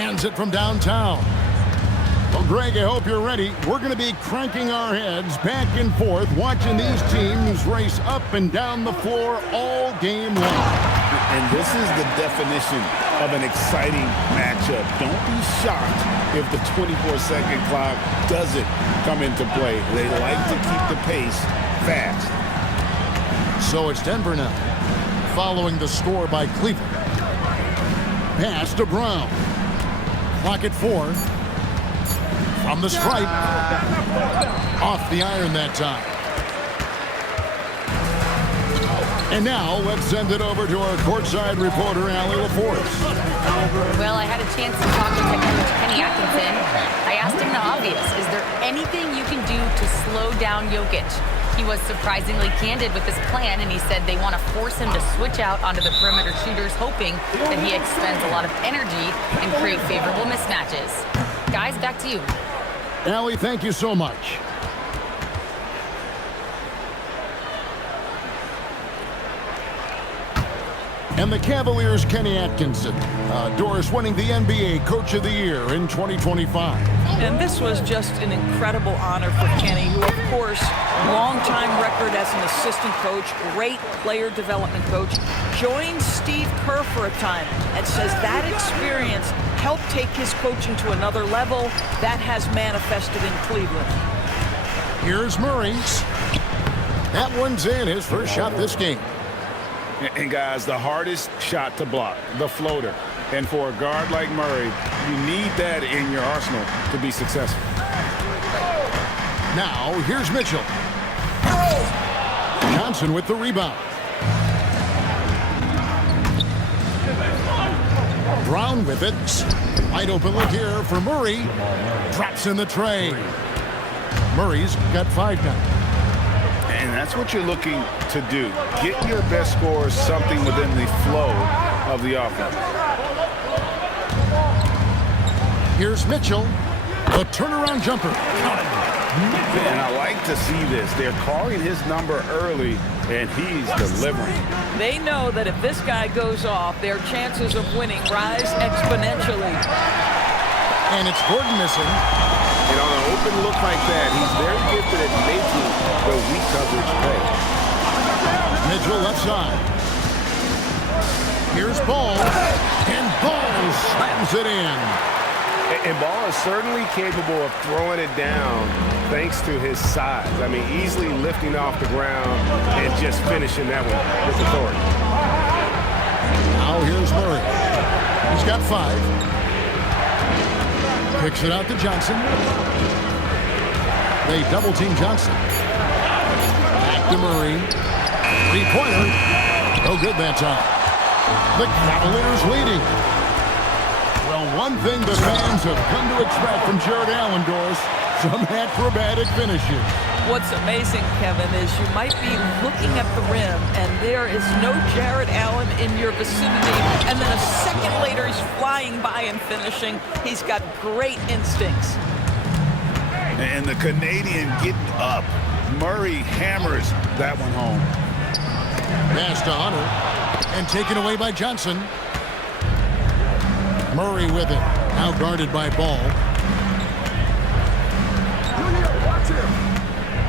Hands it from downtown. Well, Greg, I hope you're ready. We're going to be cranking our heads back and forth, watching these teams race up and down the floor all game long. And this is the definition of an exciting matchup. Don't be shocked if the 24-second clock doesn't come into play. They like to keep the pace fast. So it's Denver now, following the score by Cleveland. Pass to Brown. Clock at 4. From the stripe. Off the iron that time. And now let's send it over to our courtside reporter, Allie LaForce. Well, I had a chance to talk to Coach Kenny Atkinson. I asked him the obvious. Is there anything you can do to slow down Jokic? He was surprisingly candid with this plan, and he said they want to force him to switch out onto the perimeter shooters, hoping that he expends a lot of energy and create favorable mismatches. Guys, back to you. Allie, thank you so much. And the Cavaliers' Kenny Atkinson. Doris winning the NBA Coach of the Year in 2025. And this was just an incredible honor for Kenny, who, of course, long-time record as an assistant coach, great player development coach, joined Steve Kerr for a time, and says that experience helped take his coaching to another level. That has manifested in Cleveland. Here's Murray. That one's in, his first shot this game. And guys, the hardest shot to block, the floater. And for a guard like Murray, you need that in your arsenal to be successful. Now, here's Mitchell. Johnson with the rebound. Brown with it. Wide open look here for Murray. Drops in the tray. Murray's got 5 now. And that's what you're looking to do. Get your best scorers something within the flow of the offense. Here's Mitchell. The turnaround jumper. And I like to see this. They're calling his number early, and he's delivering. They know that if this guy goes off, their chances of winning rise exponentially. And it's Gordon missing. And on an open look like that, he's very gifted at making the weak coverage pay. Mitchell left side. Here's Ball. And Ball slams it in. And Ball is certainly capable of throwing it down thanks to his size. I mean, easily lifting off the ground and just finishing that one with authority. Now here's Murray. He's got 5. Picks it out to Johnson. They double-team Johnson. Back to Murray. 3-pointer. No good that time. The Cavaliers leading. Well, one thing the fans have come to expect from Jared Allen, Doris, some acrobatic finishes. What's amazing, Kevin, is you might be looking at the rim and there is no Jared Allen in your vicinity, and then a second later he's flying by and finishing. He's got great instincts. And the Canadian getting up. Murray hammers that one home. Pass to Hunter and taken away by Johnson. Murray with it, now guarded by Ball.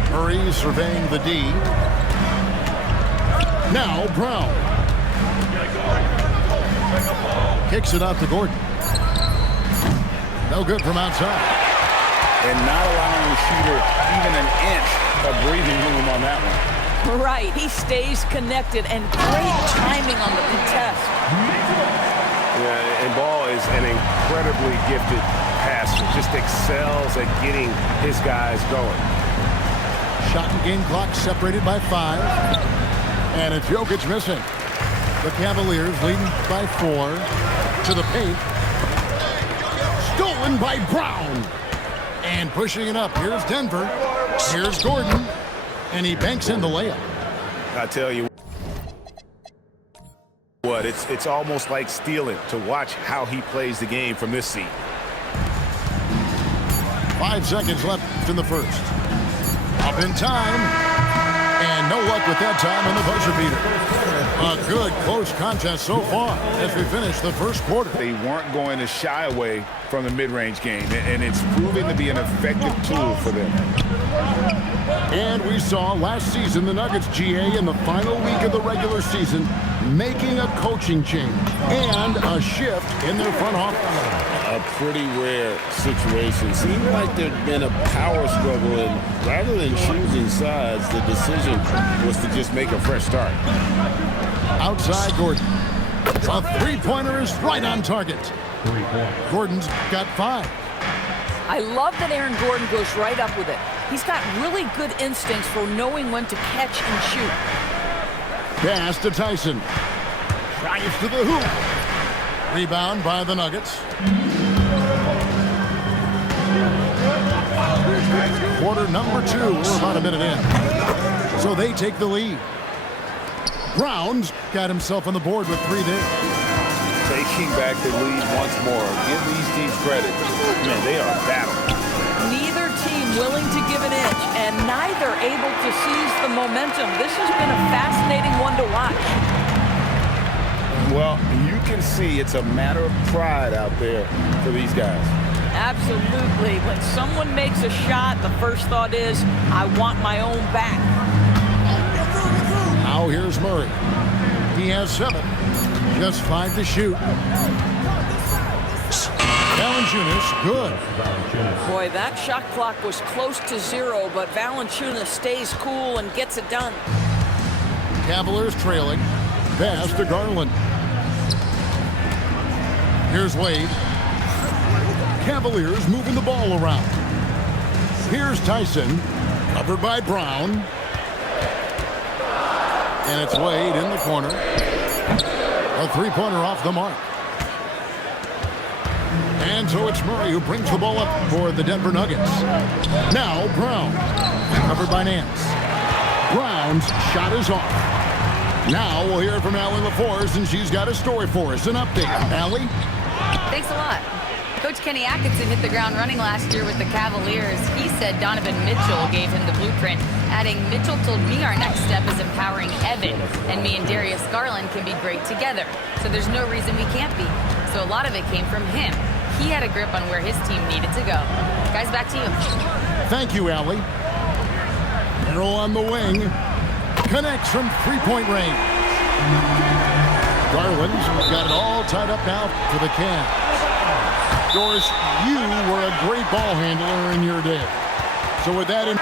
Murray surveying the D. Now Brown. Kicks it out to Gordon. No good from outside. And not allowing the shooter even an inch of breathing room on that one. Right, he stays connected, and great timing on the contest. Yeah, and Ball is an incredibly gifted passer. Just excels at getting his guys going. Shot and game clock separated by 5. And it's Jokic missing. The Cavaliers leading by 4 to the paint. Stolen by Brown. And pushing it up. Here's Denver. Here's Gordon. And he banks in the layup. I tell you what, it's almost like stealing to watch how he plays the game from this seat. 5 seconds left in the first. Up in time. And no luck with that time on the buzzer beater. A good close contest so far as we finish the first quarter. They weren't going to shy away from the mid-range game, and it's proving to be an effective tool for them. And we saw last season the Nuggets, GA, in the final week of the regular season, making a coaching change and a shift in their front office. A pretty rare situation. Seemed like there'd been a power struggle, and rather than choosing sides, the decision was to just make a fresh start. Outside Gordon. A three-pointer is right on target. Gordon's got 5. I love that Aaron Gordon goes right up with it. He's got really good instincts for knowing when to catch and shoot. Pass to Tyson. Drives to the hoop. Rebound by the Nuggets. Quarter number 2. We're about a minute in. So they take the lead. Brown's got himself on the board with 3 there. Taking back the lead once more. Give these teams credit. Man, they are battling. Neither team willing to give an inch, and neither able to seize the momentum. This has been a fascinating one to watch. Well, you can see it's a matter of pride out there for these guys. Absolutely. When someone makes a shot, the first thought is, I want my own back. Now here's Murray. He has 7. Just 5 to shoot. Valanciunas, good. Boy, that shot clock was close to 0, but Valanciunas stays cool and gets it done. Cavaliers trailing. Pass to Garland. Here's Wade. Cavaliers moving the ball around. Here's Tyson. Covered by Brown. And it's Wade in the corner. A three-pointer off the mark. And so it's Murray who brings the ball up for the Denver Nuggets. Now Brown. Covered by Nance. Brown's shot is off. Now we'll hear from Allie LaForce, and she's got a story for us. An update. Allie? Thanks a lot. Coach Kenny Atkinson hit the ground running last year with the Cavaliers. He said Donovan Mitchell gave him the blueprint, adding, Mitchell told me our next step is empowering Evan, and me and Darius Garland can be great together. So there's no reason we can't be. So a lot of it came from him. He had a grip on where his team needed to go. Guys, back to you. Thank you, Allie. Arrow on the wing. Connects from three-point range. Garland's got it all tied up now for the Cavs. Doris, you were a great ball handler in your day. So with that in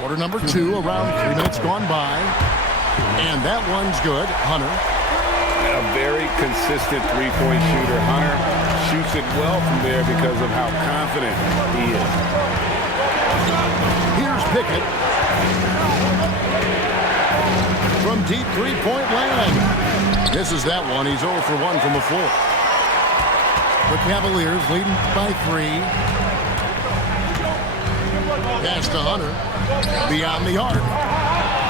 quarter number 2, around 3 minutes gone by. And that one's good. Hunter. A very consistent three-point shooter. Hunter shoots it well from there because of how confident he is. Here's Pickett. From deep three-point land. Misses that one. He's 0 for 1 from the floor. The Cavaliers leading by 3. Pass to Hunter. Beyond the arc.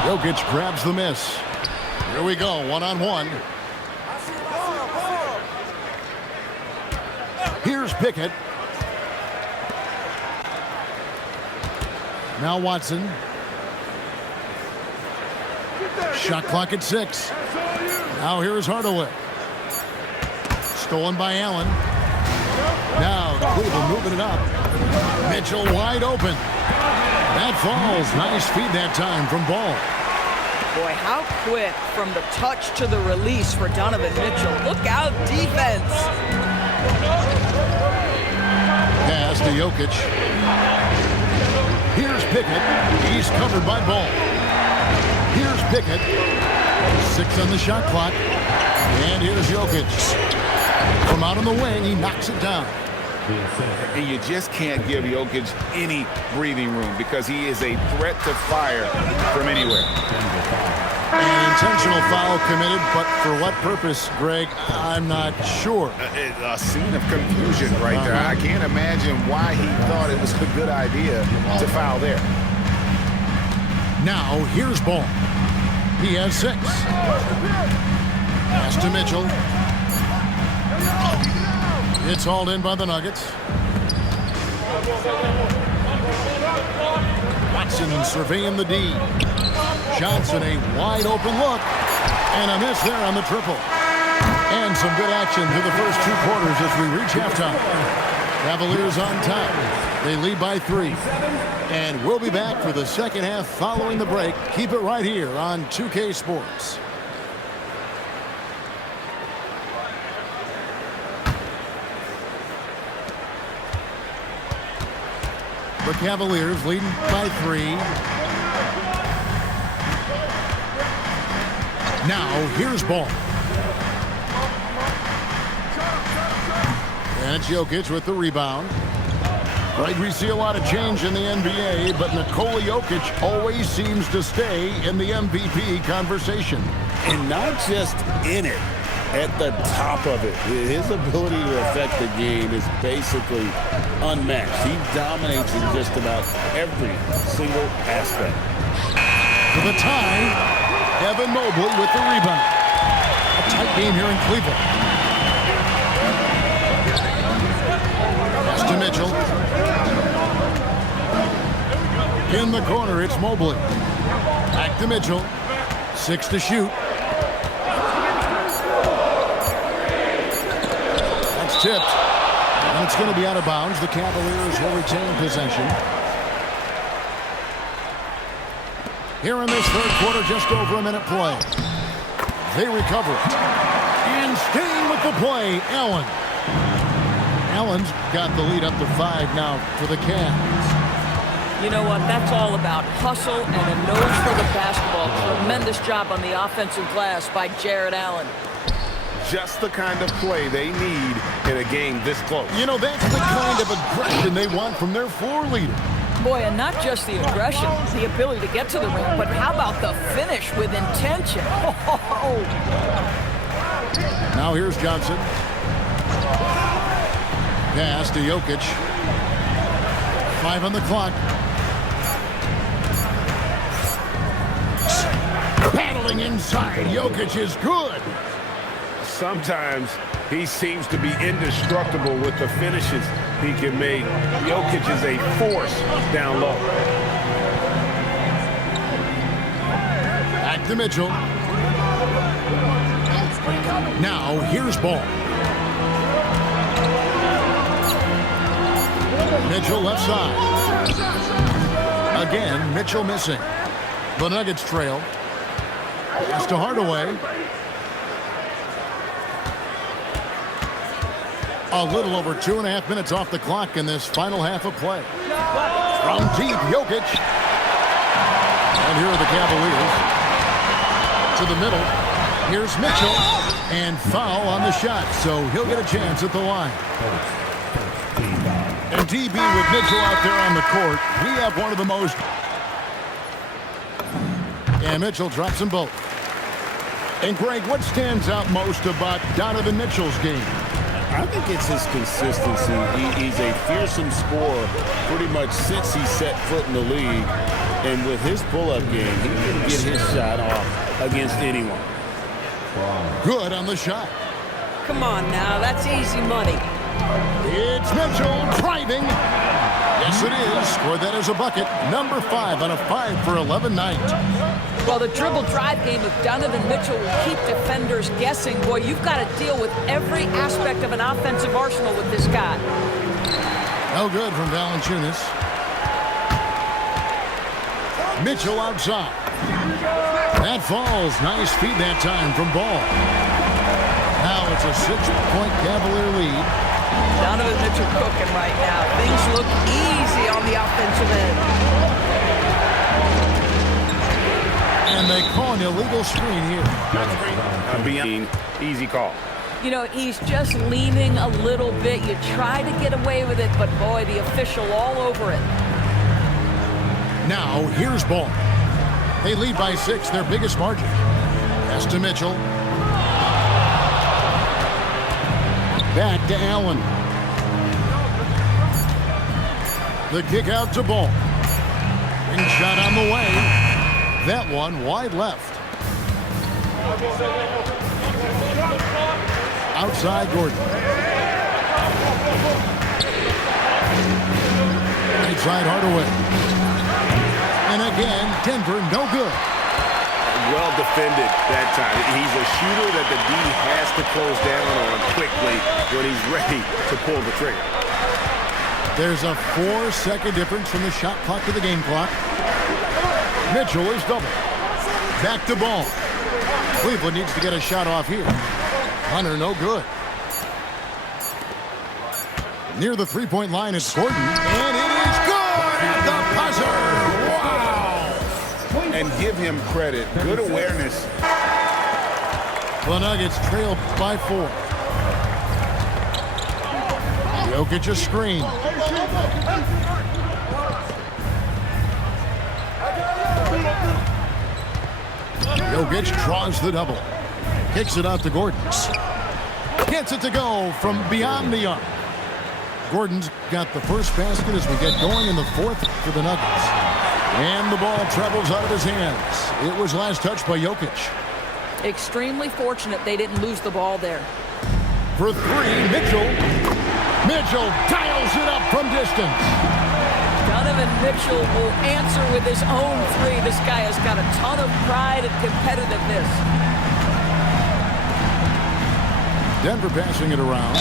Jokic grabs the miss. Here we go, one-on-one. Here's Pickett. Now Watson. Shot clock at 6. Now here's Hardaway. Stolen by Allen. Now Cleveland moving it up. Mitchell wide open. That falls. Nice feed that time from Ball. Boy, how quick from the touch to the release for Donovan Mitchell. Look out, defense. Pass to Jokic. Here's Pickett. He's covered by Ball. Here's Pickett. 6 on the shot clock. And here's Jokic. From out on the wing, he knocks it down. And you just can't give Jokic any breathing room because he is a threat to fire from anywhere. An intentional foul committed, but for what purpose, Greg, I'm not sure. A scene of confusion right there. I can't imagine why he thought it was a good idea to foul there. Now, here's Ball. He has 6. Pass to Mitchell. It's hauled in by the Nuggets. Watson surveying the D. Johnson, a wide open look. And a miss there on the triple. And some good action through the first 2 quarters as we reach halftime. Cavaliers on top. They lead by 3. And we'll be back for the second half following the break. Keep it right here on 2K Sports. The Cavaliers leading by 3. Now here's ball. And it's Jokic with the rebound. Right, we see a lot of change in the NBA, but Nikola Jokic always seems to stay in the MVP conversation. And not just in it, at the top of it. His ability to affect the game is basically unmatched. He dominates in just about every single aspect. To the tie, Evan Mobley with the rebound. A tight game here in Cleveland. Pass to Mitchell. In the corner, it's Mobley. Back to Mitchell. 6 to shoot. That's tipped. And it's going to be out of bounds. The Cavaliers will retain possession. Here in this third quarter, just over a minute play. They recover it. And staying with the play, Allen. Allen's got the lead up to 5 now for the Cavs. You know what? That's all about hustle and a nose for the basketball. Tremendous job on the offensive glass by Jared Allen. Just the kind of play they need in a game this close. You know, that's the kind of aggression they want from their floor leader. Boy, and not just the aggression, the ability to get to the rim, but how about the finish with intention? Oh. Now here's Johnson. Pass to Jokic. 5 on the clock. Battling inside. Jokic is good. Sometimes he seems to be indestructible with the finishes he can make. Jokic is a force down low. Back to Mitchell. Now here's ball. Mitchell left side. Again, Mitchell missing. The Nuggets trail. Pass to Hardaway. A little over 2.5 minutes off the clock in this final half of play. From deep, Jokic. And here are the Cavaliers. To the middle. Here's Mitchell. And foul on the shot, so he'll get a chance at the line. And DB with Mitchell out there on the court. We have one of the most. And Mitchell drops them both. And Greg, what stands out most about Donovan Mitchell's game? I think it's his consistency. He's a fearsome scorer pretty much since he set foot in the league. And with his pull-up game, he can get his shot off against anyone. Good on the shot. Come on now, that's easy money. It's Mitchell driving. Yes, it is. Scored that as a bucket. Number 5 on a 5-for-11 night. Well, the dribble drive game of Donovan Mitchell will keep defenders guessing. Boy, you've got to deal with every aspect of an offensive arsenal with this guy. No good from Valanciunas. Mitchell outside. That falls. Nice feed that time from Ball. Now it's a 6-point Cavalier lead. Donovan Mitchell cooking right now. Things look easy on the offensive end. And they call an illegal screen here. Beyond easy call. You know, he's just leaning a little bit. You try to get away with it, but boy, the official all over it. Now here's Ball. They lead by 6, their biggest margin. Pass to Mitchell. Back to Allen. The kick out to Ball. And shot on the way. That one wide left. Outside Gordon. Right side Hardaway. And again, Denver no good. Well defended that time. He's a shooter that the D has to close down on quickly when he's ready to pull the trigger. There's a 4-second difference from the shot clock to the game clock. Mitchell is double. Back to ball. Cleveland needs to get a shot off here. Hunter no good. Near the three-point line is Gordon. And it is good at the buzzer. Wow! And give him credit. Good awareness. The Nuggets trail by 4. Jokic a screen. Jokic draws the double. Kicks it out to Gordon. Gets it to go from beyond the arc. Gordon's got the first basket as we get going in the fourth for the Nuggets. And the ball travels out of his hands. It was last touched by Jokic. Extremely fortunate they didn't lose the ball there. For 3, Mitchell. Mitchell dials it up from distance. Donovan Mitchell will answer with his own 3. This guy has got a ton of pride and competitiveness. Denver passing it around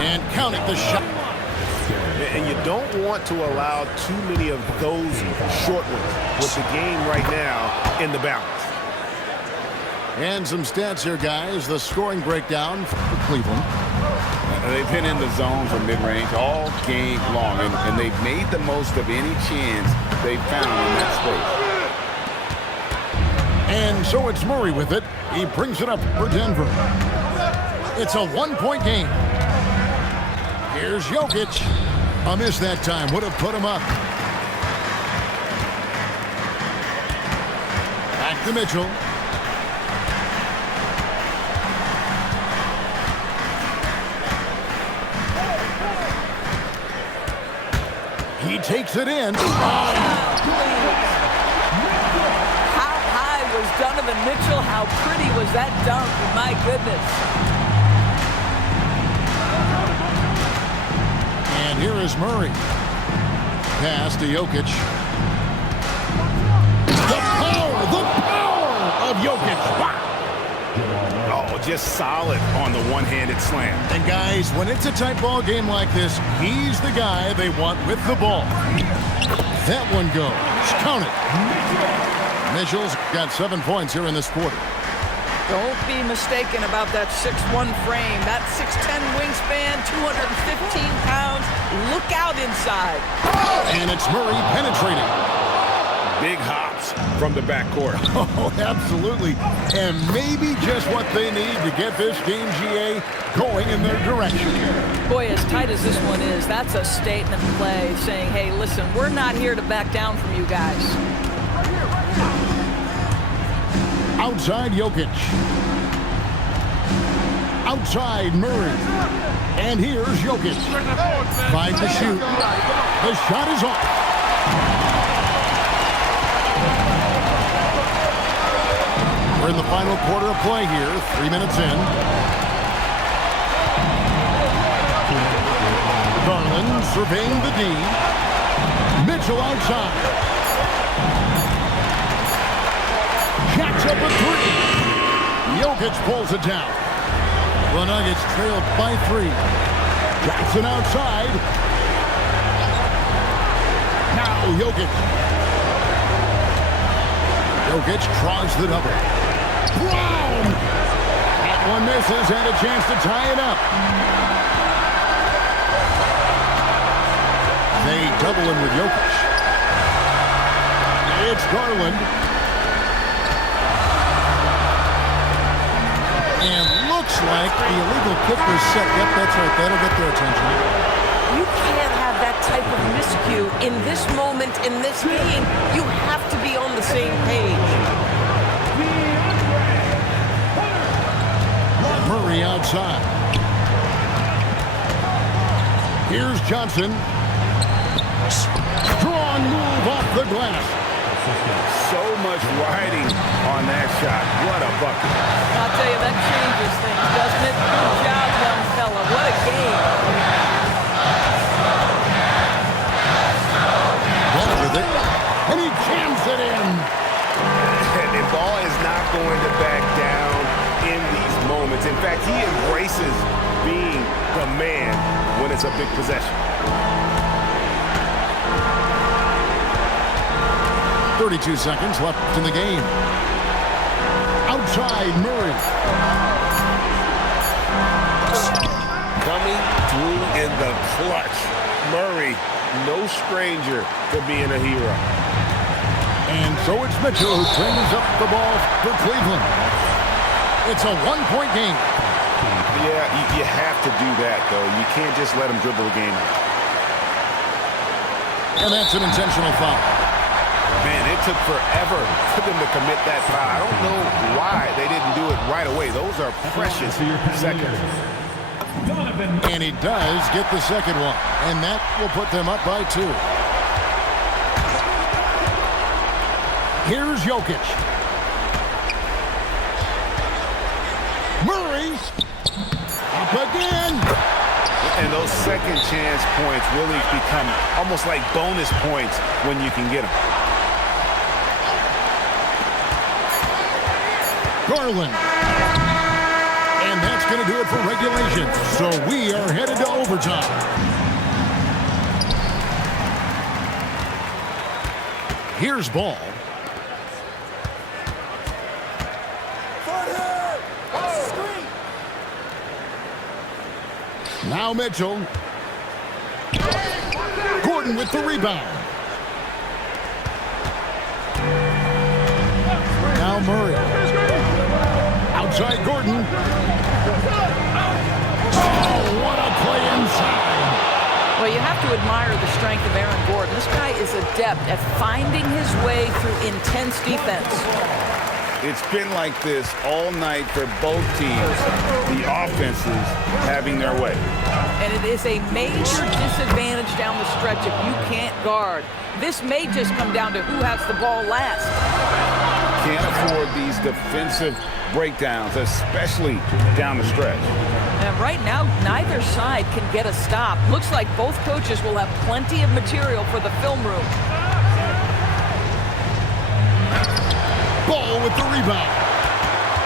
and counting the shot. And you don't want to allow too many of those short ones with the game right now in the balance. And some stats here, guys. The scoring breakdown for Cleveland. They've been in the zone from mid-range all game long, and they've made the most of any chance they've found in that space. And so it's Murray with it. He brings it up for Denver. It's a 1-point game. Here's Jokic. A miss that time. Would have put him up. Back to Mitchell. He takes it in. How high was Donovan Mitchell? How pretty was that dunk? My goodness. And here is Murray. Pass to Jokic. The power of Jokic. Wow. Oh, just solid on the one-handed slam. And guys, when it's a tight ball game like this, he's the guy they want with the ball. That one goes. Count it. Mitchell's got 7 points here in this quarter. Don't be mistaken about that 6'1" frame. That 6'10" wingspan, 215 pounds. Look out inside. And it's Murray penetrating. Big hops from the backcourt. Oh, absolutely. And maybe just what they need to get this game, GA, going in their direction. Boy, as tight as this one is, that's a statement play saying, hey, listen, we're not here to back down from you guys. Outside Jokic. Outside Murray. And here's Jokic. 5 to shoot. The shot is off. We're in the final quarter of play here. 3 minutes in. Garland surveying the D. Mitchell outside. Jacks up a 3. Jokic pulls it down. The Nuggets trailed by 3. Jackson outside. Now Jokic. Jokic draws the double. Brown! That one misses and a chance to tie it up. They double him with Jokic. It's Garland. And looks like the illegal kick was set. Yep, that's right. That'll get their attention. You can't have that type of miscue in this moment, in this game. You have to be on the same page. Murray outside. Here's Johnson. Strong move off the glass. So much riding on that shot. What a bucket. I'll tell you, that changes things, doesn't it? Good job, young fella. What a game. Ball with it. And he jams In fact, he embraces being the man when it's a big possession. 32 seconds left in the game. Outside Murray. Coming through in the clutch. Murray, no stranger to being a hero. And so it's Mitchell who brings up the ball for Cleveland. It's a one-point game. Yeah, you have to do that, though. You can't just let him dribble the game out. And that's an intentional foul. Man, it took forever for them to commit that foul. I don't know why they didn't do it right away. Those are precious seconds. And he does get the second one. And that will put them up by 2. Here's Jokic. Murray. Up again. And those second chance points really become almost like bonus points when you can get them. Garland. And that's going to do it for regulation. So we are headed to overtime. Here's Ball. Now Mitchell. Gordon with the rebound. Now Murray. Outside Gordon. Oh, what a play inside. Well, you have to admire the strength of Aaron Gordon. This guy is adept at finding his way through intense defense. It's been like this all night for both teams. The offenses having their way. And it is a major disadvantage down the stretch if you can't guard. This may just come down to who has the ball last. Can't afford these defensive breakdowns, especially down the stretch. And right now, neither side can get a stop. Looks like both coaches will have plenty of material for the film room. Ball with the rebound.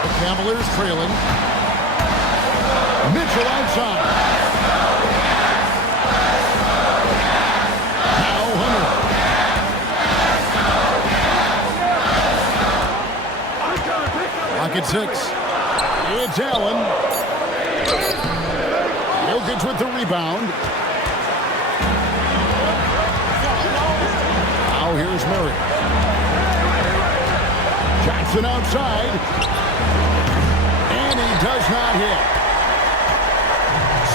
The Cavaliers trailing. Mitchell outside. Now Hunter. Lock at 6. It's Allen. Jokic with the rebound. Now here's Murray. Johnson outside. And he does not hit.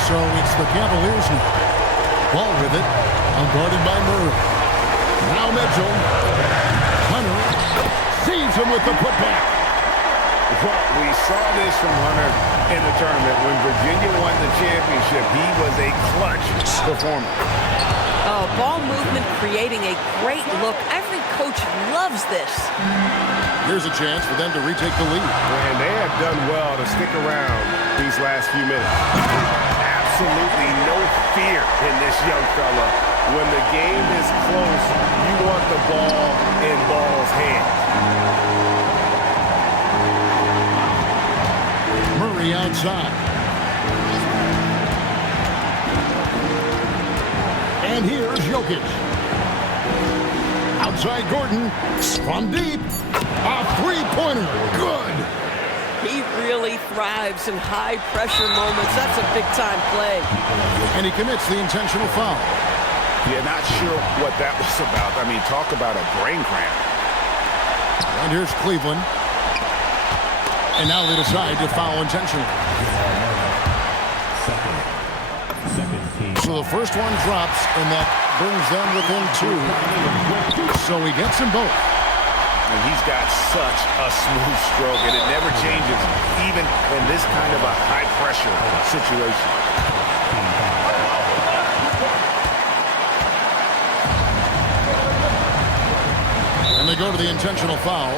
So it's the Cavaliers now. Ball with it. Unguarded by Murray. Now Mitchell. Hunter sees him with the putback. Well, we saw this from Hunter in the tournament. When Virginia won the championship, he was a clutch performer. Oh, ball movement creating a great look. Every coach loves this. Here's a chance for them to retake the lead. And they have done well to stick around these last few minutes. Absolutely no fear in this young fella. When the game is close, you want the ball in Ball's hands. Murray outside. And here's Jokic. Outside Gordon. From deep. A three-pointer. Good. He really thrives in high-pressure moments. That's a big-time play. And he commits the intentional foul. Yeah, not sure what that was about. I mean, talk about a brain cramp. And here's Cleveland. And now they decide to foul intentionally. So the first one drops, and that brings them within 2. So he gets them both. And he's got such a smooth stroke, and it never changes, even in this kind of a high-pressure situation. And they go to the intentional foul.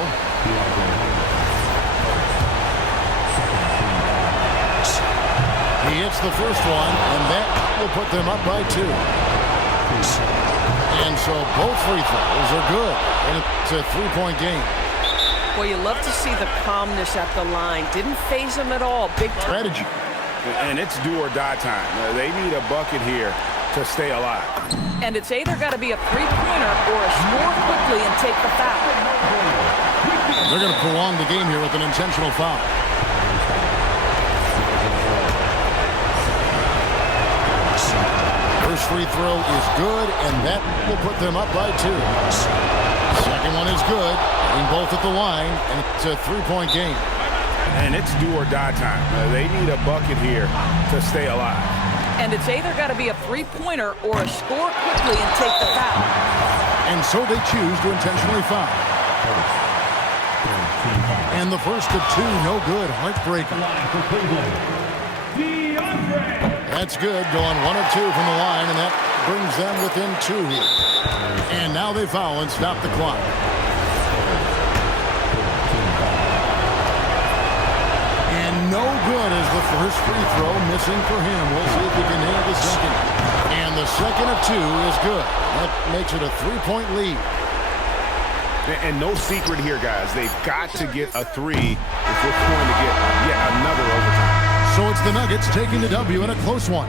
He hits the first one, and that will put them up by 2. And so both free throws are good, and it's a 3-point game. Well, you love to see the calmness at the line. Didn't phase him at all. Big Strategy. And it's do or die time. They need a bucket here to stay alive. And it's either got to be a three-pointer or a score quickly and take the foul. They're going to prolong the game here with an intentional foul. First free throw is good, and that will put them up by 2. Second one is good, and both at the line, and it's a three-point game. And it's do or die time. They need a bucket here to stay alive. And it's either got to be a three-pointer or a score quickly and take the foul. And so they choose to intentionally foul. And the first of 2, no good. Heartbreaker. That's good, going 1 of 2 from the line, and that brings them within 2 here. And now they foul and stop the clock. And no good as the first free throw missing for him. We'll see if he can nail the second. And the second of 2 is good. That makes it a 3-point lead. And no secret here, guys. They've got to get a 3 if we're going to get yet another overtime. So it's the Nuggets taking the W in a close one.